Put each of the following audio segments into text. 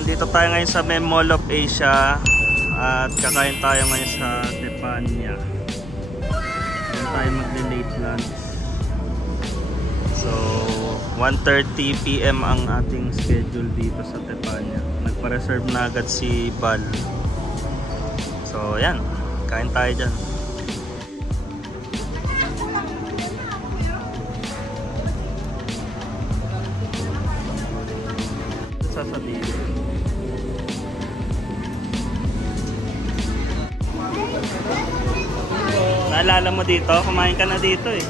nandito tayo ngayon sa Mall of Asia at kakain tayo ngayon sa Tepanya. Ngayon tayo mag-late lunch. So 1:30 PM ang ating schedule dito sa Tepanya. Nagpa-reserve na agad si Bal. So yan, kain tayo dyan. Sasabihin. Naalala mo dito? Kumain ka na dito eh.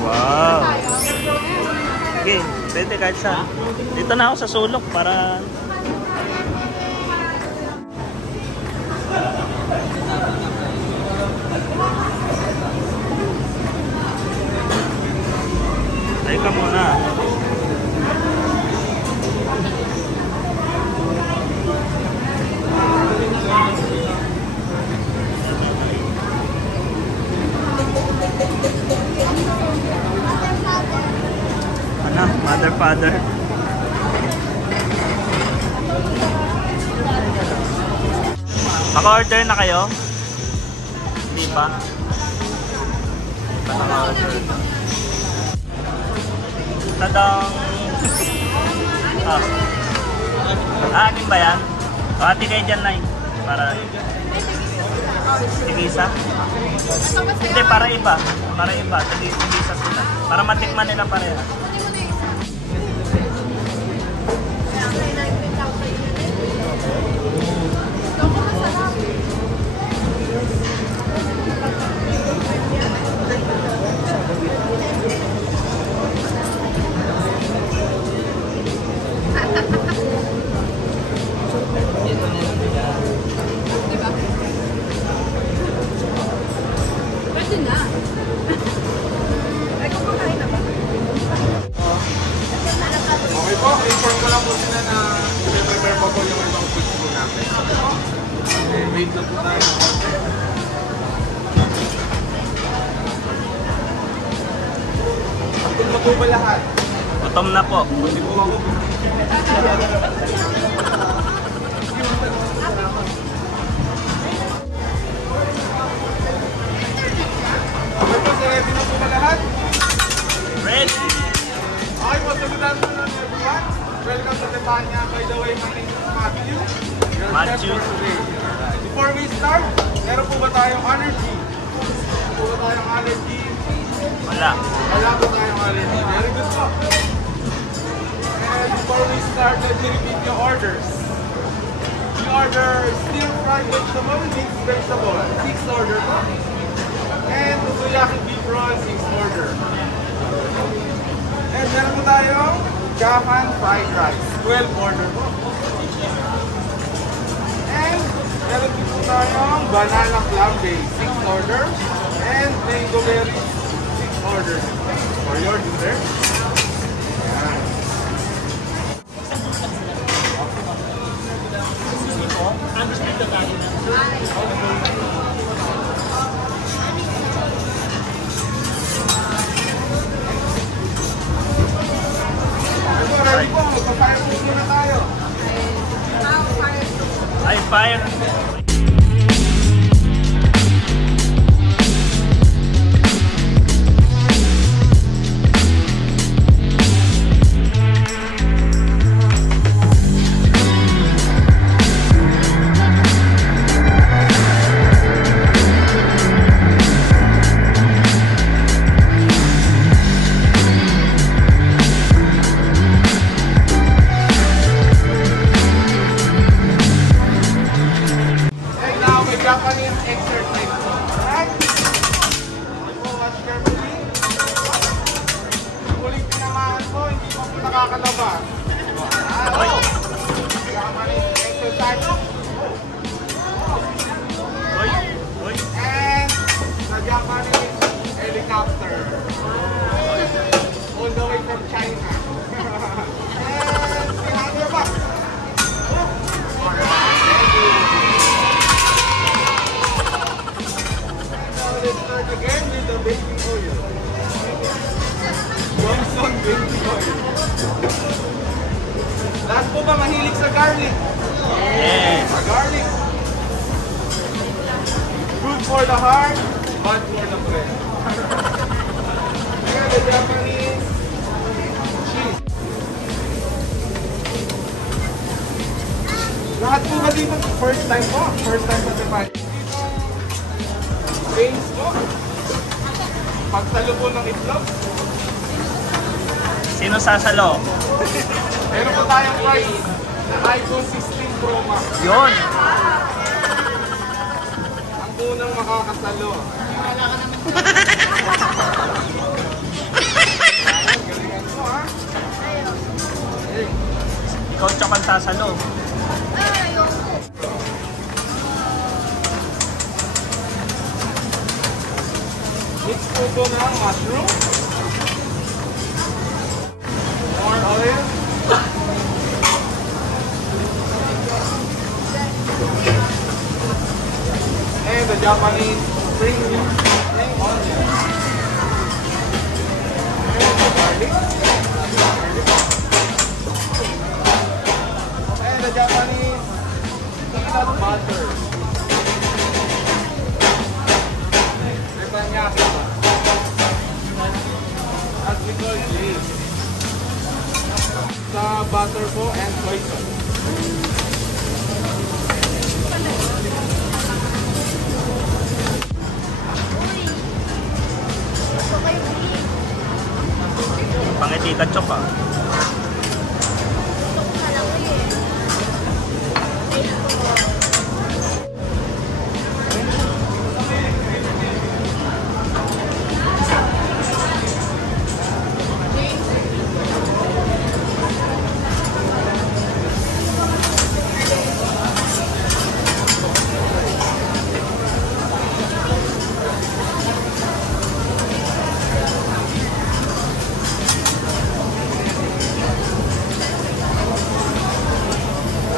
Wow. Okay, pwede kahit saan. Dito na ako sa sulok para... Teka muna. Ano? Mother, father. Maka-order na kayo? Hindi pa? Hindi pa naka-order. Tadang. Akin ba yan? O ati kayo dyan na para tigisa? Hindi, para iba. Para iba, tigisa sila. Para matikman nila pareha. Gutom na po. Ready na po ba lahat? Ready! Okay po, saludan po lang everyone. Welcome to Tepanya. By the way, my name is Matthew. Matthew. Before we start, meron po ba tayong allergy? Meron po ba tayong allergy? Wala. Wala po tayong allergy. Very good po. And before we start, let me repeat your orders. We order stir-fried vegetable, mixed vegetable, 6 order po. And Suyaki beef roll, 6 order. And meron po tayong Japan fried rice, 12 order po. And meron din po tayong banana clam base, 6 order. And mango berry, 6 order. For your dinner. Yan. Ready po, magpa-fire po muna tayo. Ay, fire! Japanese exercise po. Alright? So, watch carefully. Huling tinamaan po, hindi po nakakalabas. Alright? Japanese exercise. And the Japanese helicopter. All the way from China. And behind your back. Alright. mahilig sa garlic. Yes. Garlic. Good for the heart, bad for the brain. Ayan, the Japanese cheese. Lahat po ba dito first time po? First time sa Tepanya. Beans po. Pagsalo po ng itlog. Sino sasalo? Meron po tayong price na iPhone 16 Pro Max. Yun. Ang unang makakasalo. Galingan mo ha. Ikaw tsaka ang sasalo. Mix po ito ng mushroom. More oil. And the Japanese spring onion. And the garlic. And the Japanese peanut butter. Teppanyaki. As we call glaze. Sa butter po and soy sauce. Pangiti ka chok ah.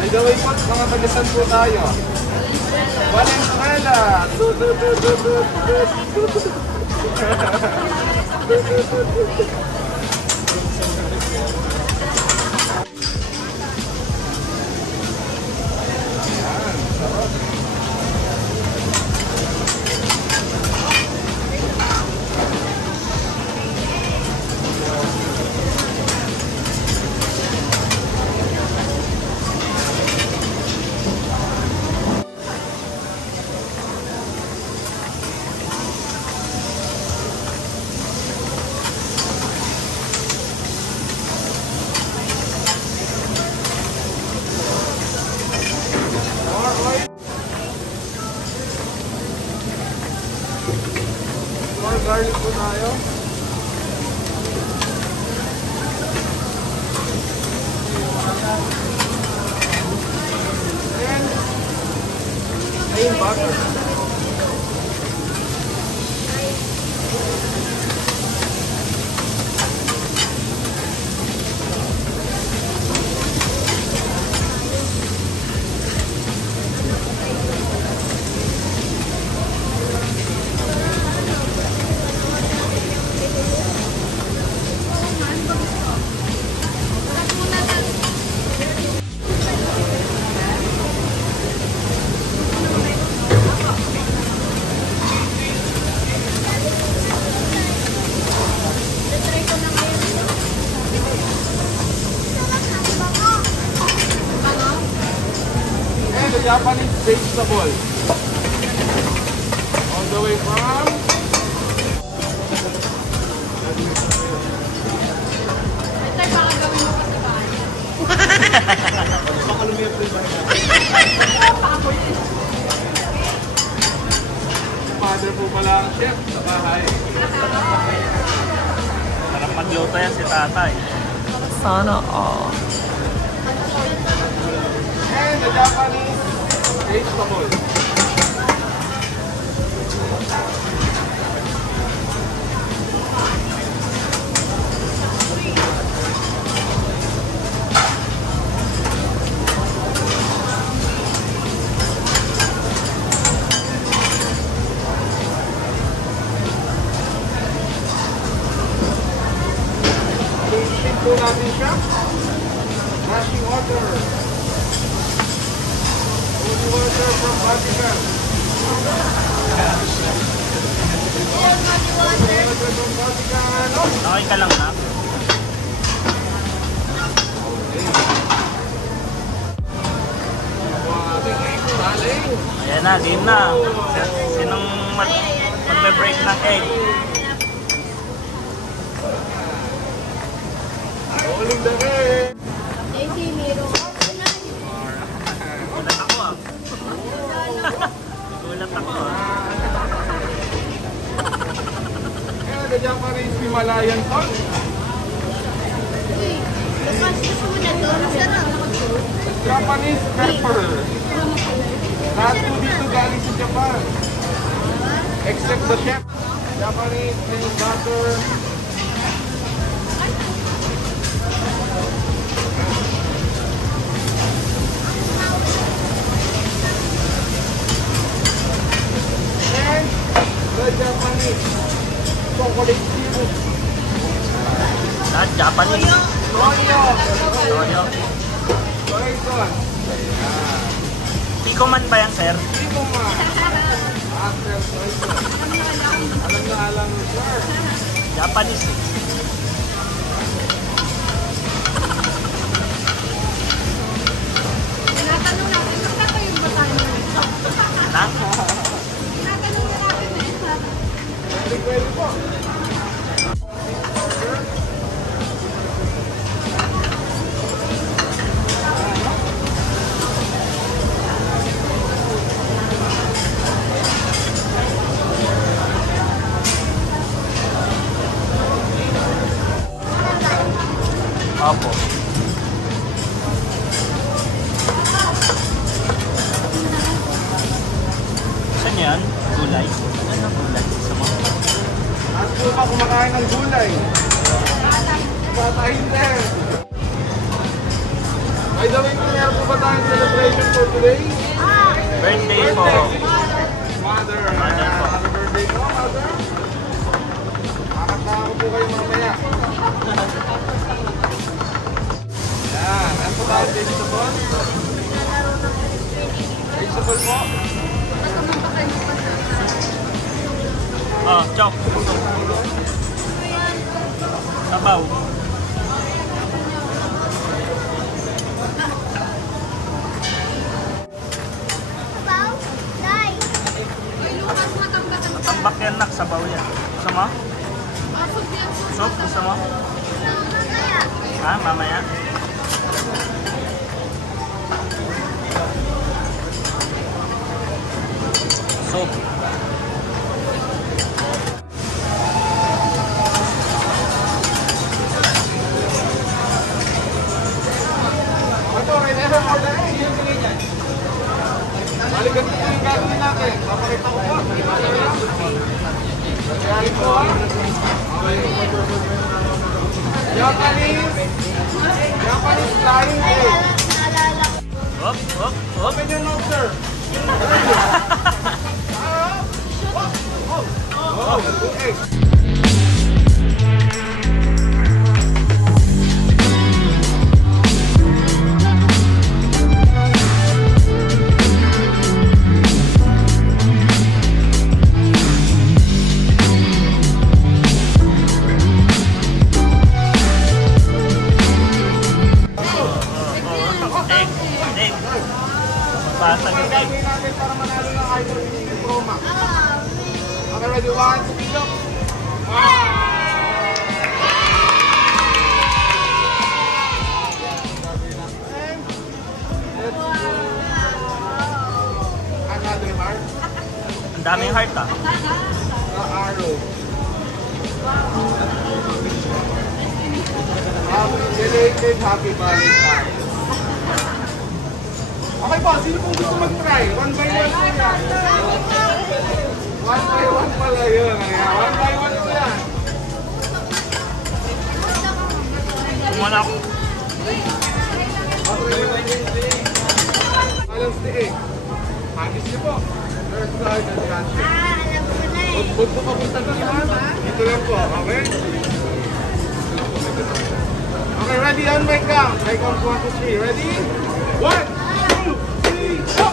By the way po, mga tagasan po tayo. Valenzuela! More garlic po tayo. And plain butter. And the Japanese vegetable. All the way from father po pala ang chef sa bahay. Sarap magluto yan si tatay. Sana all. And the Japanese vegetable. I-steam po natin siya. Mashing water. Okay ka lang na. Ayan na, game na. Sinong magbe-break ng egg? Uling na rin. Gulat ako ah. Gulat ako ah. Kaya the Japanese Himalayan salt. Japanese pepper. Lahat po dito galing sa Japan. Except the chef. Japanese and butter. And the Japanese chocolate syrup. Lahat Japanese. Toyo. Toyo. Soy sauce. Iko man ba yan, sir? Iko man. After soy sauce. Alam na alam, sir. Japanese eh. Tinatanong natin, magkano yung batayan nito? Na? Tinatanong na natin eh. Pwede po. Opo. Saan yan? Gulay? Ano gulay? Sa mga? At po ba kumakain ng gulay? Bata hindi. By the way, meron po ba tayong celebration for today? Birthday po. Mother. Mother po. Happy birthday po, mother. Makakatawa po kayo mamaya. Yan. Ano po tayo? Vegetable? Vegetable po? Oh, chok. Sabaw. Matambak yan nak, sabaw yan. Gusto mo? Soup, gusto mo? Ha, mamaya? Soup. Ito, ready na order. Balikan dito yung gagawin natin. Papakita ko po. Galing po ha. Japanese flying egg. Hop, hop, hop. Open your mouth, sir. Good egg. Egg. Basag yung egg. Gagawin natin para manalo ng idol in Pro Max. Okay, ready? 1, 2, go. Another heart. Ang daming heart ah. The arrow. Belated happy Valentine's. Okay po, sino pong gusto mag-try? 1 by 1 po yan. 1 by 1 pala yun. 1 by 1 po yan. Wala ako. Balance the egg. Hagis niyo po. First side and cancer. Huwag po papunta doon ha. Dito lang po, okay? Okay, ready on my count. My count 1 to 3. Ready? 1, 2, 3, go!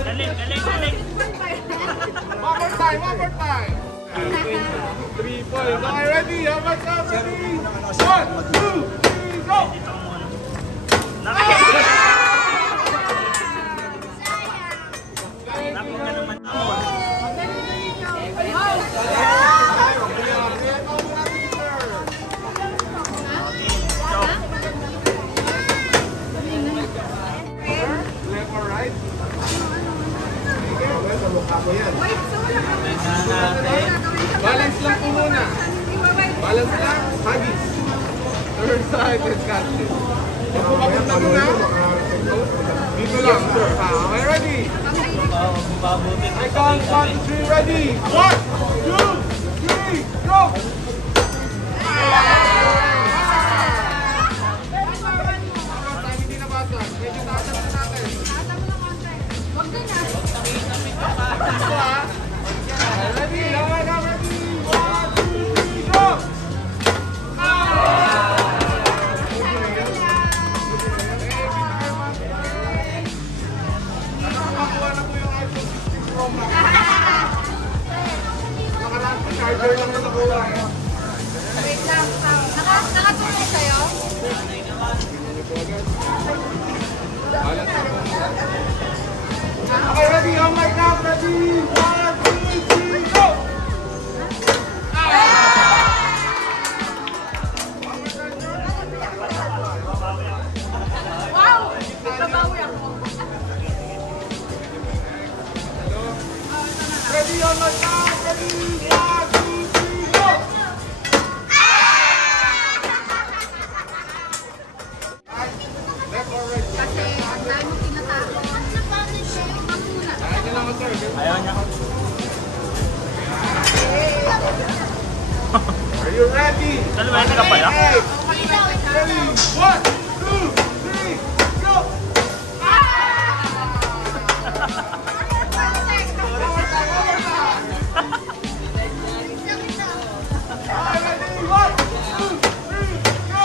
Galing, galing, galing. 1, 2, 3, go! Dito mo ano. Naku ka naman ako. Left or right? Balance lang po muna. Balance lang. Huggies. Third side and catch it. Huwag po papunta muna. Dito lang, sir. Okay, ready? I count 1, 2, 3, ready? 1, 2, 3, go! Hindi na bata. Medyo taas na natin. Huwag din ah. Ito ah. Ready? Ready? 1, 2, 3, go! Nakakakuha na po yung iPhone 16 Pro Max. Nakaraan po, charger lang na nakuha eh. Wait lang. Nakatulog sa'yo? Okay, ready? Oh my God, ready? 1, 2, 3, go! Wow! Babawi ako. Ready? Oh my God, ready? 1, 2, 3, go! Left or right? Kasi ang dami mo tinatapon. Ayaw niya lang ako, sir. Ayaw niya ako. Are you ready? Talwete ka pala? Ready? 1, 2, 3, go! Ready? 1, 2, 3, go!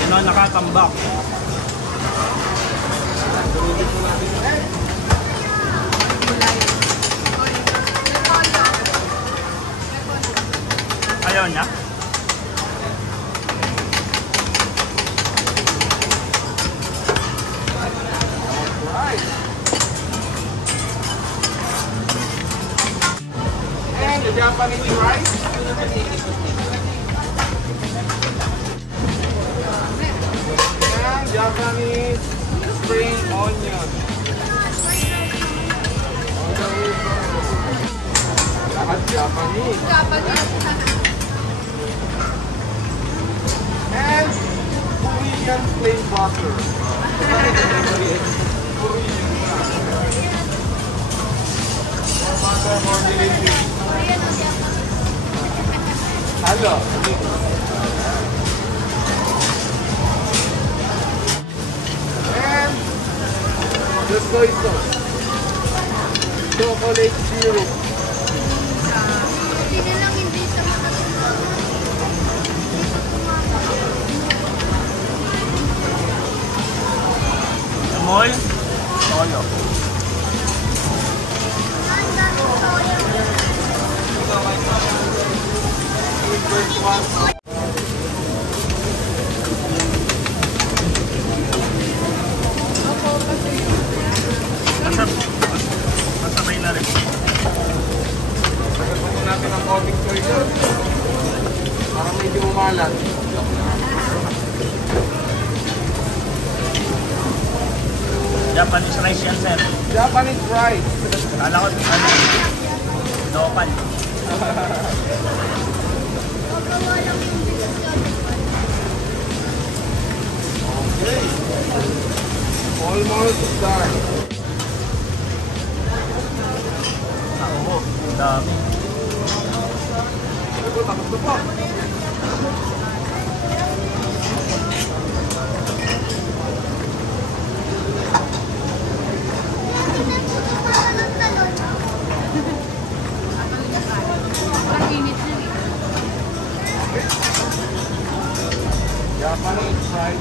Yun ang nakatambak. Ayaw niya? And the Japanese rice. And Japanese spring onion. Lahat Japanese. And Korean plain butter. More butter, more delicious. Hello. And the soy sauce. Chocolate syrup. Hindi lang hindi sa Amoy? Toyo. First one. Masabay na rin. Sagad po natin ang konting soy sauce. Para medyo umalat. Japanese rice yan, sir. Japanese rice. Kala ko, local. Okay. Almost done. Oo, dami. Ito, tapos na po.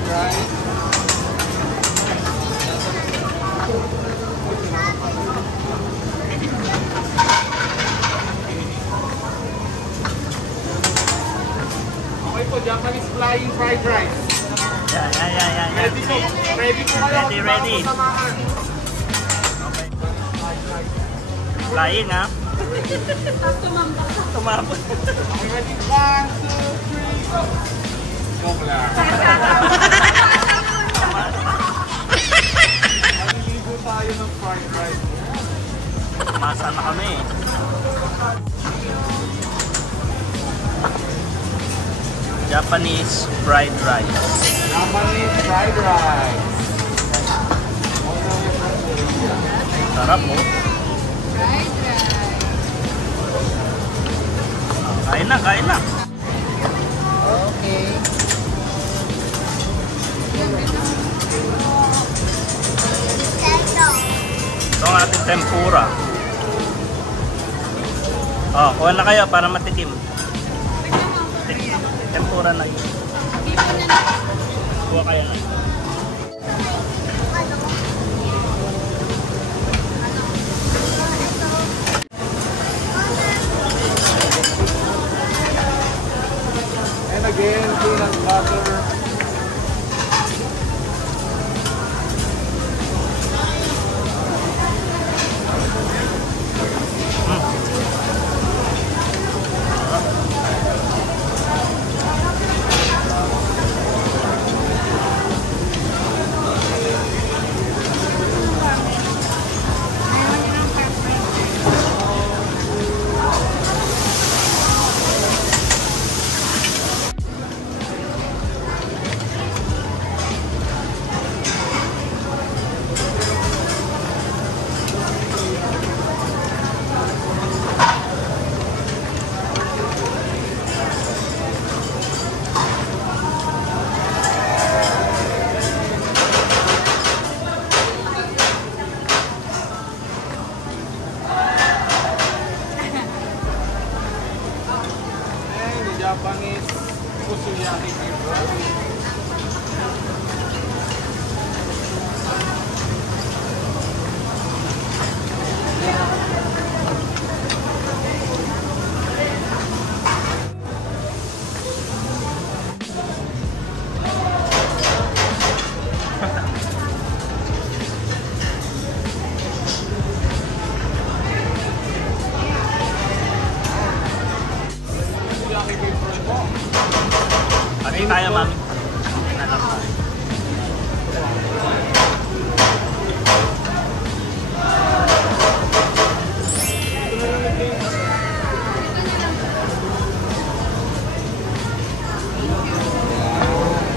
rice. Okay po, Japanese flying fried rice. Yan. Ready po. Ready po kayo. Ready. Samahan. Okay. Flying ha? Tumambak. Okay, ready? 1, 2, 3, go! Joke lang. Maliligo tayo ng fried rice. Masa na kami. Japanese fried rice. Japanese fried rice. Sarap mo. Fried rice. Kain na. Okay. Ito ang ating tempura. Oh, kuha na kayo para matikim. Tempura na yun. Kuha kayo na. And again, peanut butter. Japanese kusuyaki flavor. Pati tayo, mami. Tingnan lang tayo.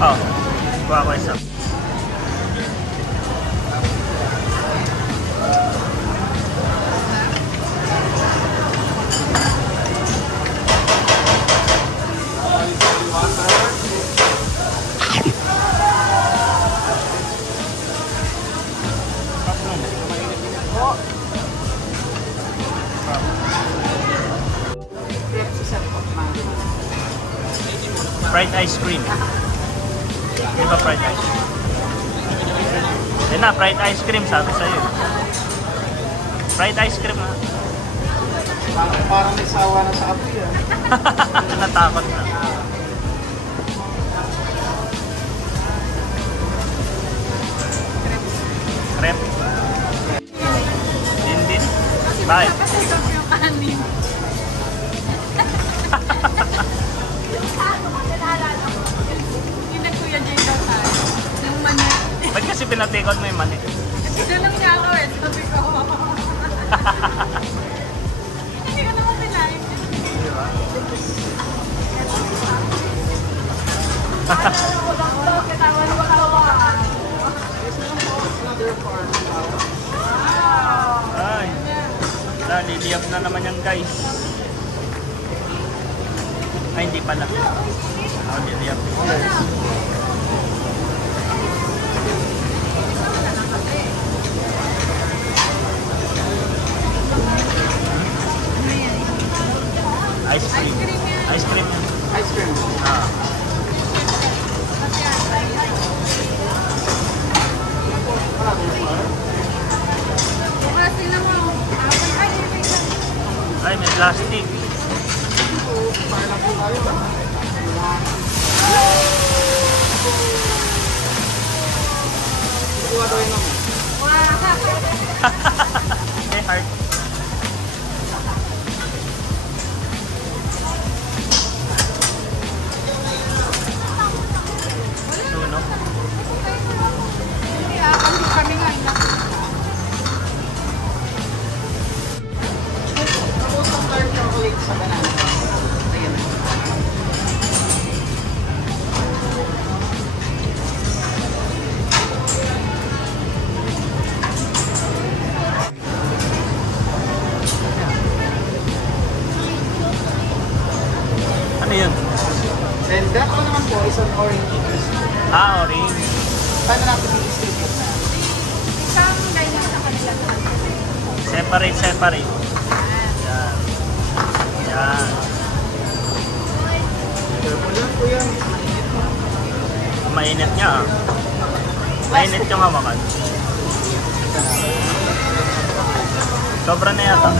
Oh, kuha ko isa. Fried ice cream. Di ba fried ice cream? Yan na, fried ice cream sabi sa'yo. Fried ice cream ha. Parang may sawa na sa apoy ah. Natakot na. Crepe. Din. Bakit? Yung kanin. Yung nagkuya dyan daw tayo. Yung mani. Ba't kasi pinatikot mo yung mani? Ito lang niya ako eh. Sabi ko. Hindi ko naman pilain. Di ba? Ay. Liliyap na naman yan guys. Ay hindi pala. Oh, liliyap. Ice cream. Ice cream. Ice cream. Ah. Okay, heart. Sunog. Hindi kasi kami nga ina. Tapos ang dark chocolate sa banana. Ayan. Ano yun? Then that one naman po is an orange juice. Ah, orange. Paano natin i-distribute na? Isang ganyan sa kanila. Separate, separate. Yan. Yan. Wala po yan. Mainit niya ah. Mainit yung hawakan. Sobra na yata.